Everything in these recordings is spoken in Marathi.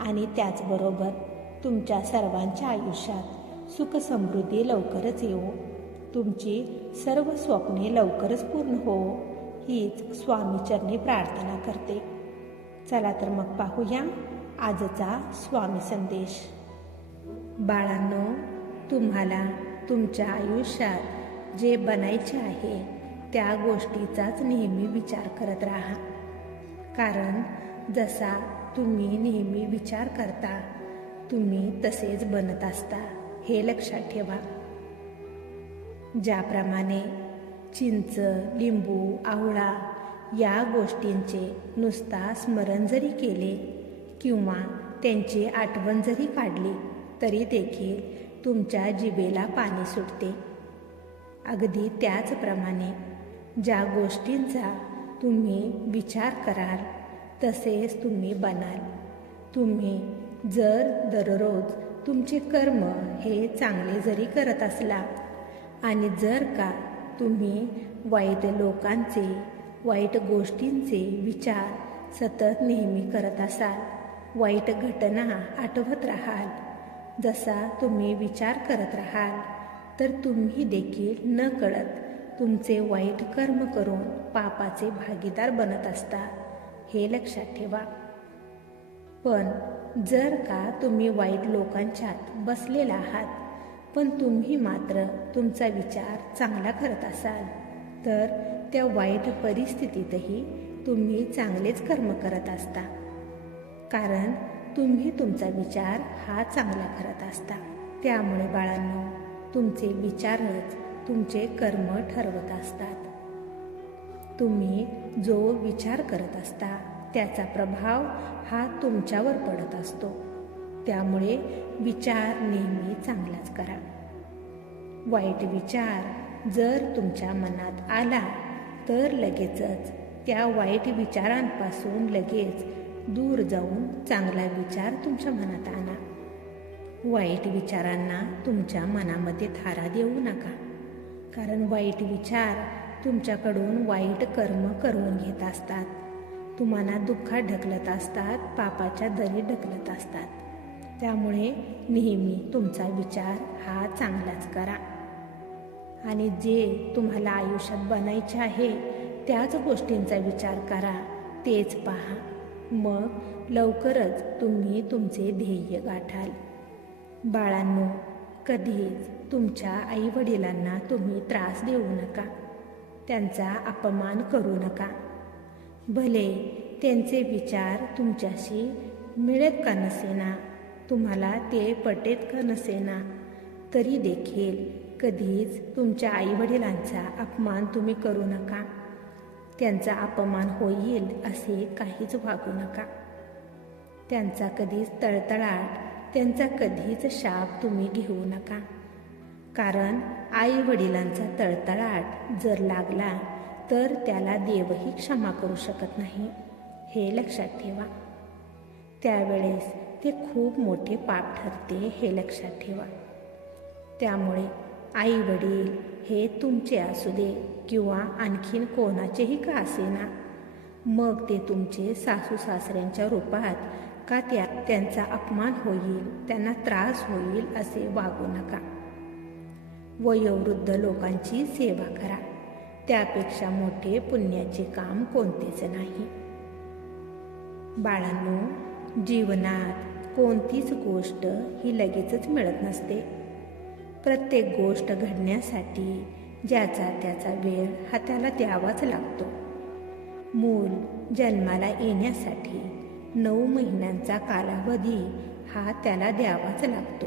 आणि त्याचबरोबर तुमच्या सर्वांच्या आयुष्यात सुखसमृद्धी लवकरच येऊ तुमची सर्व स्वप्ने लवकरच पूर्ण हो हीच स्वामीचरणी प्रार्थना करते. चला तर मग पाहूया आजचा स्वामी संदेश. बाळांनो तुम्हाला तुमच्या आयुष्यात जे बनायचे आहे त्या गोष्टीचाच नेहमी विचार करत राहा. कारण जसा तुम्ही नेहमी विचार करता तुम्ही तसेच बनत असता हे लक्षात ठेवा. ज्याप्रमाणे चिंच लिंबू आवळा या गोष्टींचे नुसता स्मरण जरी केले किंवा त्यांची आठवण जरी काढली तरी देखील तुमच्या जिभेला पाणी सुटते. अगदी त्याचप्रमाणे ज्या गोष्टींचा तुम्ही विचार कराल तसेच तुम्ही बनाल. तुम्ही जर दररोज तुमचे कर्म हे चांगले जरी करत असला आणि जर का तुम्ही वाईट लोकांचे वाईट गोष्टींचे विचार सतत नेहमी करत असाल वाईट घटना आठवत राहाल जसा तुम्ही विचार करत राहाल तर तुम्ही देखील न कळत तुमचे वाईट कर्म करून पापाचे भागीदार बनत असता. हे लक्षात ठेवा. पण जर का तुम्ही वाईट लोकांच्यात बसलेला आहात पण तुम्ही मात्र तुमचा विचार चांगला करत असाल तर त्या वाईट परिस्थितीतही तुम्ही चांगलेच कर्म करत असता. कारण तुम्ही तुमचा विचार हा चांगला करत असता. त्यामुळे बाळांनो तुमचे विचारच तुमचे कर्म ठरवत असतात. तुम्ही जो विचार करत असता त्याचा प्रभाव हा तुमच्यावर पडत असतो. त्यामुळे विचार नेहमी चांगलाच करा. वाईट विचार जर तुमच्या मनात आला तर लगेचच त्या वाईट विचारांपासून लगेच दूर जाऊन चांगला विचार तुमच्या मनात आणा. वाईट विचारांना तुमच्या मनामध्ये थारा देऊ नका. कारण वाईट विचार तुमच्याकडून वाईट कर्म करून घेत असतात. तुम्हाला दुःखात ढकलत असतात पापाच्या दरी ढकलत असतात. त्यामुळे नेहमी तुमचा विचार हा चांगलाच करा. आणि जे तुम्हाला आयुष्यात बनायचे आहे त्याच गोष्टींचा विचार करा. तेच पहा. मग लवकरच तुम्ही तुमचे ध्येय गाठाल. बाळांनो कधीच तुमच्या आईवडिलांना तुम्ही त्रास देऊ नका. त्यांचा अपमान करू नका. भले त्यांचे विचार तुमच्याशी मिळत का नसेना तुम्हाला ते पटेत का नसेना तरी देखील कधीच तुमच्या आईवडिलांचा अपमान तुम्ही करू नका. त्यांचा अपमान होईल असे काहीच वागू नका. त्यांचा कधीच तळतळाट त्यांचा कधीच शाप तुम्ही घेऊ नका. कारण आई वडिलांचा तळतळाट जर लागला तर त्याला देवही क्षमा करू शकत नाही. हे लक्षात ठेवा. त्यावेळेस ते खूप मोठे पाप ठरते हे लक्षात ठेवा. त्यामुळे आई वडील हे तुमचे असू दे किंवा आणखीन कोणाचेही का असेना मग ते तुमचे सासू सासऱ्यांच्या रूपात का त्या त्यांचा अपमान होईल त्यांना त्रास होईल असे वागू नका. वयोवृद्ध लोकांची सेवा करा. त्यापेक्षा मोठे पुण्याचे काम कोणतेच नाही. बाळांनो जीवनात कोणतीच गोष्ट ही लगेचच मिळत नसते. प्रत्येक गोष्ट घडण्यासाठी ज्याचा त्याचा वेळ हा त्याला द्यावाच लागतो. मूल जन्माला येण्यासाठी नऊ महिन्यांचा कालावधी हा त्याला द्यावाच लागतो.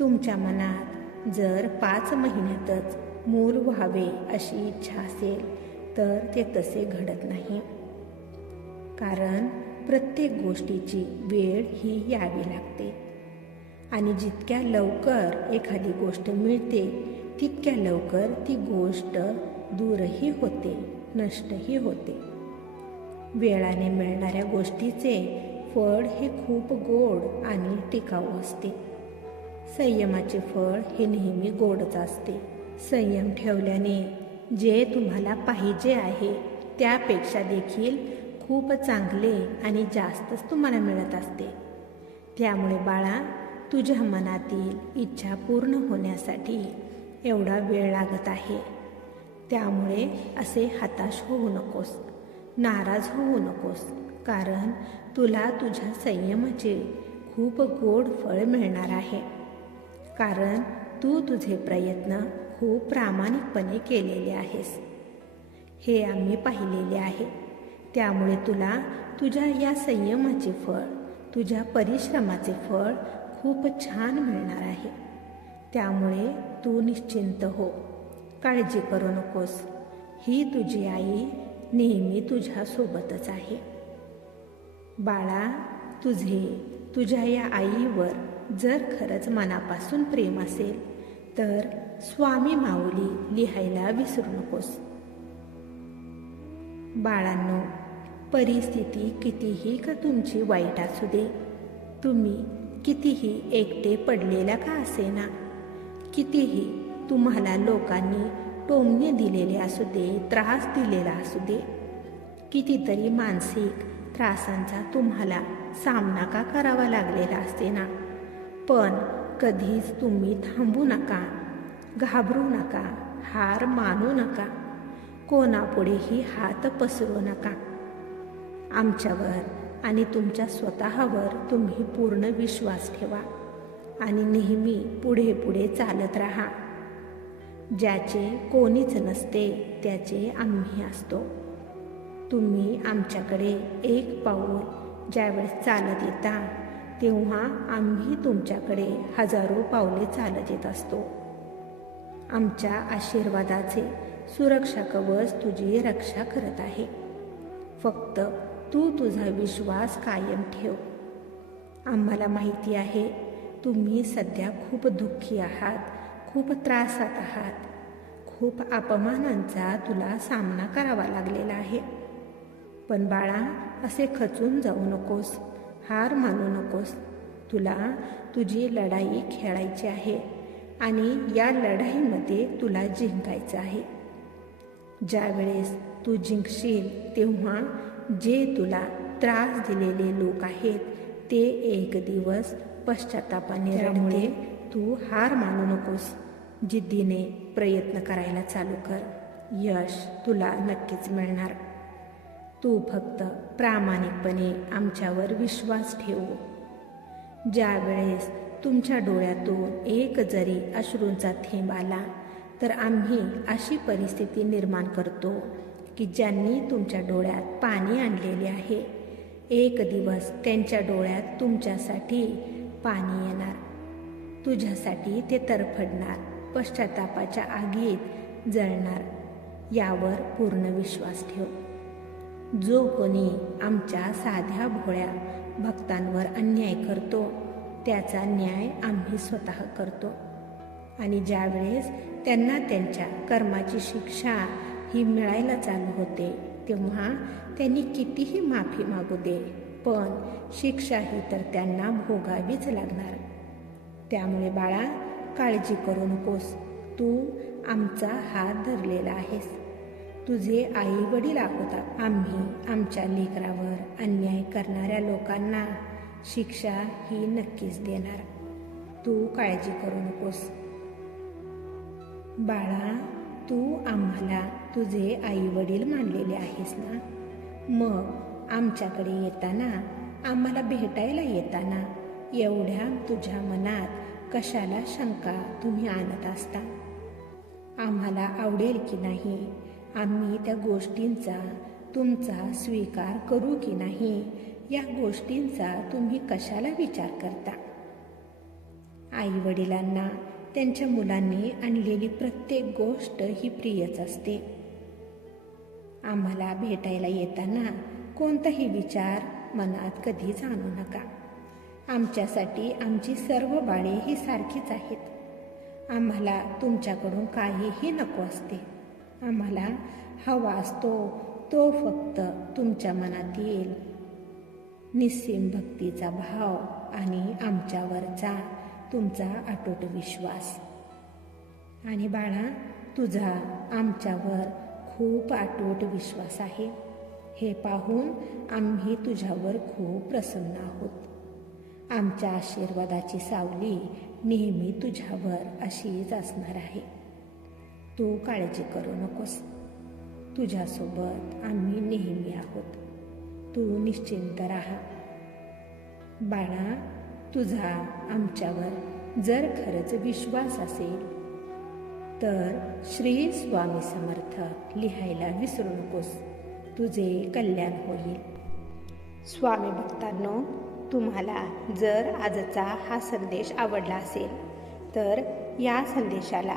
तुमच्या मनात जर पाच महिन्यातच मूल व्हावे अशी इच्छा असेल तर ते तसे घडत नाही. कारण प्रत्येक गोष्टीची वेळ ही यावी लागते. आणि जितक्या लवकर एखादी गोष्ट मिळते तितक्या लवकर ती गोष्ट दूरही होते नष्टही होते. वेळाने मिळणाऱ्या गोष्टीचे फळ हे खूप गोड आणि टिकाऊ असते. संयमाचे फळ हे नेहमी गोडच असते. संयम ठेवल्याने जे तुम्हाला पाहिजे आहे त्यापेक्षा देखील खूप चांगले आणि जास्तच तुम्हाला मिळत असते. त्यामुळे बाळा तुझ्या मनातील इच्छा पूर्ण होण्यासाठी एवढा वेळ लागत आहे. त्यामुळे असे हताश होऊ नकोस. नाराज होऊ नकोस. कारण तुला तुझ्या संयमाचे खूप गोड फळ मिळणार आहे. कारण तू तुझे प्रयत्न खूप प्रामाणिकपणे केलेले आहेस. हे आम्ही पाहिलेले आहे. त्यामुळे तुला तुझ्या या संयमाचे फळ तुझ्या परिश्रमाचे फळ खूप छान मिळणार आहे. त्यामुळे तू निश्चिंत हो. काळजी करू नकोस. ही तुझी आई नेहमी तुझ्यासोबतच आहे. बाळा तुझे तुझ्या या आईवर जर खरंच मनापासून प्रेम असेल तर स्वामी माऊली लिहायला विसरू नकोस. बाळांनो परिस्थिती कितीही का तुमची वाईट असू दे तुम्ही कितीही एकटे पडलेला का असेना कितीही तुम्हाला लोकांनी टोमणे दिलेले असू दे त्रास दिलेला असू दे कितीतरी मानसिक त्रासांचा तुम्हाला सामना का करावा लागलेला असते ना पण कधीच तुम्ही थांबू नका घाबरू नका हार मानू नका कोणापुढेही हात पसरू नका. आमच्यावर आणि तुमच्या स्वतःवर तुम्ही पूर्ण विश्वास ठेवा आणि नेहमी पुढे पुढे चालत राहा. ज्याचे कोणीच नसते त्याचे आम्ही असतो. तुम्ही आमच्याकडे एक पाऊल ज्यावेळेस चालत येता तेव्हा आम्ही तुमच्याकडे हजारो पावले चालत येत असतो. आमच्या आशीर्वादाचे सुरक्षा कवच तुझी रक्षा करत आहे. फक्त तू तुझा विश्वास कायम ठेव. आम्हाला माहिती आहे तुम्ही सध्या खूप दुःखी आहात खूप त्रासात आहात. खूप अपमानांचा तुला सामना करावा लागलेला आहे. पण बाळा असे खचून जाऊ नकोस. हार मानू नकोस. तुला तुझी लढाई खेळायची आहे आणि या लढाईमध्ये तुला जिंकायचं आहे. ज्यावेळेस तू जिंकशील तेव्हा जे तुला त्रास दिलेले लोक आहेत ते एक दिवस पश्चातापाने रडते. तू हार मानू नकोस. जिद्दीने प्रयत्न करायला चालू कर. यश तुला नक्कीच मिळणार. तू फक्त प्रामाणिकपणे आमच्यावर विश्वास ठेवू. ज्यावेळेस तुमच्या डोळ्यातून एक जरी अश्रूंचा थेंब आला तर आम्ही अशी परिस्थिती निर्माण करतो की ज्यांनी तुमच्या डोळ्यात पाणी आणलेले आहे. एक दिवस त्यांच्या डोळ्यात तुमच्यासाठी पाणी येणार. तुझ्यासाठी ते तरफडणार पश्चातापाच्या आगीत जळणार. यावर पूर्ण विश्वास ठेव. जो कोणी आमच्या साध्या भोळ्या भक्तांवर अन्याय करतो त्याचा न्याय आम्ही स्वतः करतो. आणि ज्यावेळेस त्यांना त्यांच्या कर्माची शिक्षा ही मिळायला चालू होते तेव्हा त्यांनी कितीही माफी मागू दे पण शिक्षा ही तर त्यांना भोगावीच लागणार. त्यामुळे बाळा काळजी करू नकोस. तू आमचा हात धरलेला आहेस. तुझे आई वडील आहोत आम्ही आमच्या लेकरावर अन्याय करणाऱ्या लोकांना शिक्षा ही नक्कीच देणार. तू काळजी करू नकोस. बाळा तू आम्हाला तुझे आई वडील मानलेले आहेस ना? मग आमच्याकडे येताना आम्हाला भेटायला येताना एवढ्या तुझ्या मनात कशाला शंका तुम्ही आणत असता? आम्हाला आवडेल की नाही आम्ही त्या गोष्टींचा तुमचा स्वीकार करू की नाही? या गोष्टींचा तुम्ही कशाला विचार करता? आई वडिलांना त्यांच्या मुलांनी आणलेली प्रत्येक गोष्ट ही प्रियच असते. आम्हाला भेटायला येताना कोणताही विचार मनात कधीच आणू नका. आमच्यासाठी आमची सर्व बाळे ही सारखीच आहेत. आम्हाला तुमच्याकडून काहीही नको असते. आम्हाला हवा असतो तो फक्त तुमच्या मनात येईल. निस्सीम भक्तीचा भाव आणि आमच्यावरचा तुमचा अटूट विश्वास. आणि बाळा तुझा आमच्यावर खूप अटूट विश्वास आहे. हे पाहून आम्ही तुझ्यावर खूप प्रसन्न आहोत. आमच्या आशीर्वादाची सावली नेहमी तुझ्यावर अशीच असणार आहे. तू काळजी करू नकोस. तुझ्यासोबत आम्ही नेहमी आहोत. तू निश्चिंत राहा. बाळा तुझा आमच्यावर जर खरंच विश्वास असेल तर श्री स्वामी समर्थ लिहायला विसरू नकोस. तुझे कल्याण होईल. स्वामी भक्तांनो तुम्हाला जर आजचा हा संदेश आवडला असेल तर या संदेशाला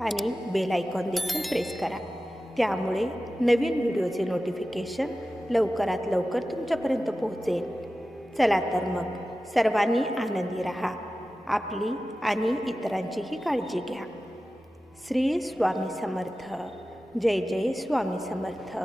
आणि बेल आयकॉन देखील प्रेस करा. त्यामुळे नवीन व्हिडिओचे नोटिफिकेशन लवकरात लवकर तुमच्यापर्यंत पोहोचेल. चला तर मग सर्वांनी आनंदी राहा. आपली आणि इतरांचीही काळजी घ्या. श्री स्वामी समर्थ. जय जय स्वामी समर्थ.